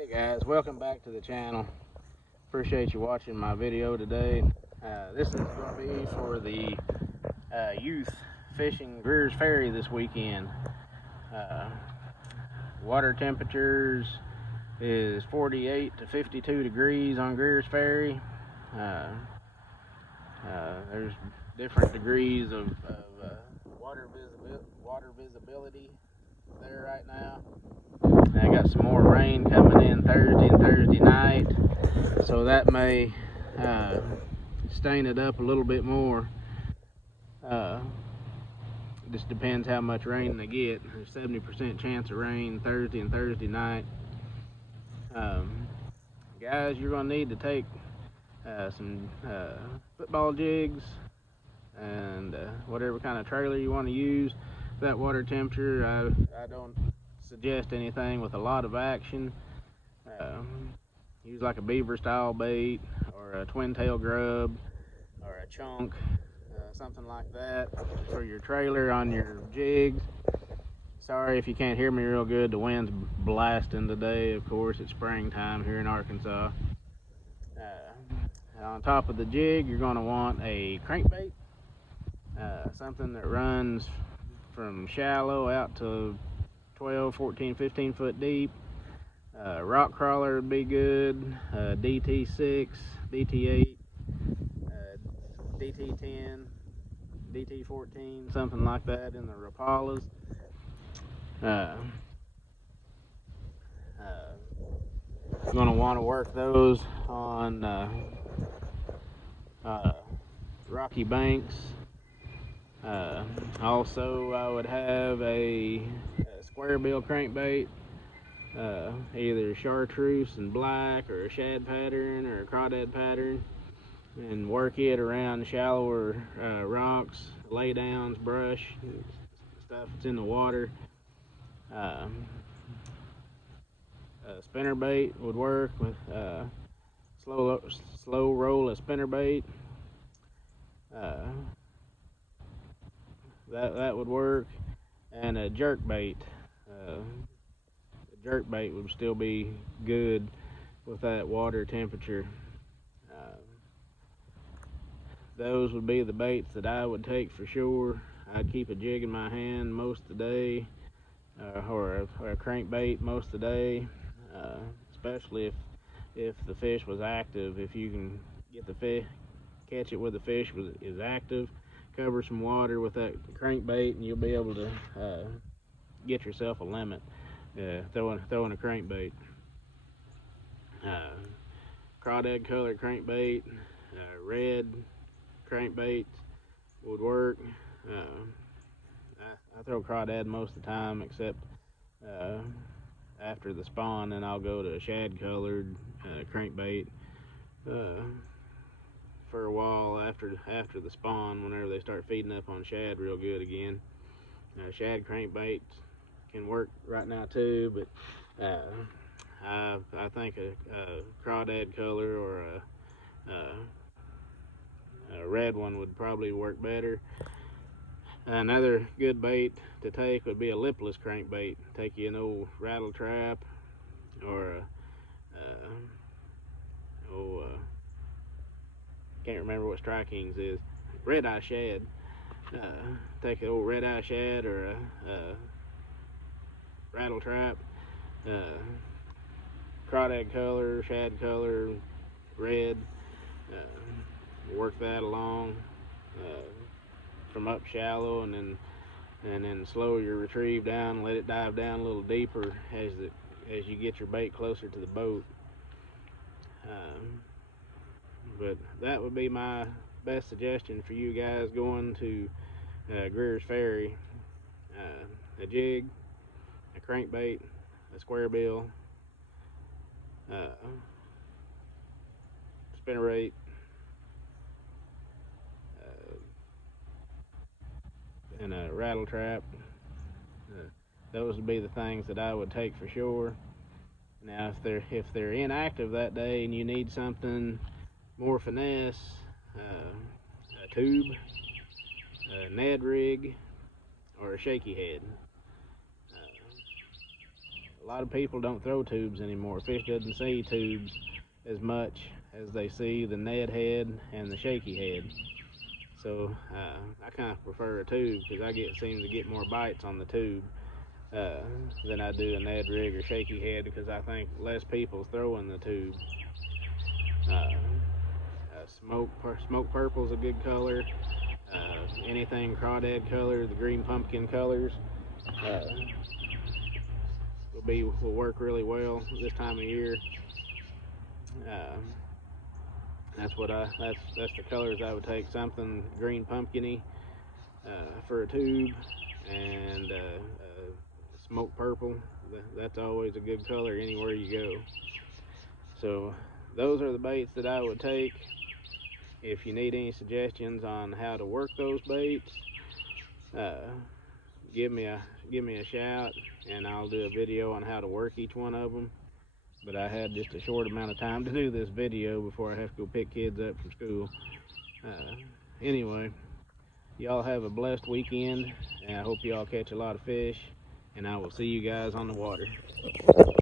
Hey guys, welcome back to the channel. Appreciate you watching my video today. This is going to be for the youth fishing Greers Ferry this weekend. Water temperatures is 48 to 52 degrees on Greers Ferry. There's different degrees of water visibility there right now. I got some more rain coming in Thursday and Thursday night, so that may stain it up a little bit more. Just depends how much rain they get. There's 70% chance of rain Thursday and Thursday night. Guys, you're going to need to take some football jigs and whatever kind of trailer you want to use. That water temperature, I don't suggest anything with a lot of action. Use like a beaver style bait or a twin tail grub or a chunk, something like that for your trailer on your jigs. Sorry if you can't hear me real good, the wind's blasting today. Of course, it's springtime here in Arkansas. On top of the jig, you're going to want a crankbait, something that runs from shallow out to 12, 14, 15 foot deep. Rock crawler would be good. DT6, DT8, DT10, DT14, something like that in the Rapalas. Going to want to work those on rocky banks. Also, I would have a square bill crankbait, either chartreuse and black or a shad pattern or a crawdad pattern, and work it around shallower rocks, laydowns, brush, stuff that's in the water. A spinner bait would work with slow roll a spinner bait. That would work, and a jerk bait. The jerk bait would still be good with that water temperature. Those would be the baits that I would take for sure. I'd keep a jig in my hand most of the day, or a crankbait most of the day, especially if the fish was active. If you can get the fish, catch it where the fish is active, cover some water with that crankbait, and you'll be able to get yourself a limit throwing a crankbait. Crawdad colored crankbait, red crankbait would work. I throw crawdad most of the time, except after the spawn, then I'll go to a shad colored crankbait for a while after the spawn, whenever they start feeding up on shad real good again. Shad crankbaits can work right now too, but I think a crawdad color or a red one would probably work better. Another good bait to take would be a lipless crankbait. Take you an old rattle trap or a can't remember what Strike Kings is. Red eye shad. Take an old red eye shad or a rattle trap. Crawdad color, shad color, red. Work that along from up shallow, and then slow your retrieve down. Let it dive down a little deeper as you get your bait closer to the boat. But that would be my best suggestion for you guys going to Greers Ferry. A jig, a crankbait, a square bill, spinnerate, and a rattle trap. Those would be the things that I would take for sure. Now, if they're inactive that day and you need something more finesse, a tube, a Ned rig, or a shaky head. a lot of people don't throw tubes anymore. Fish doesn't see tubes as much as they see the Ned head and the shaky head. So I kind of prefer a tube because I seem to get more bites on the tube uh, than I do a Ned rig or shaky head, because I think less people's throwing the tube. Smoke purple's a good color. Anything crawdad color, the green pumpkin colors, uh, will work really well this time of year. Uh, that's the colors I would take. Something green pumpkiny for a tube, and smoke purple. That's always a good color anywhere you go. So those are the baits that I would take. If you need any suggestions on how to work those baits, uh, give me a shout, and I'll do a video on how to work each one of them. But I had just a short amount of time to do this video before I have to go pick kids up from school. Anyway, y'all have a blessed weekend, and I hope y'all catch a lot of fish, and I will see you guys on the water.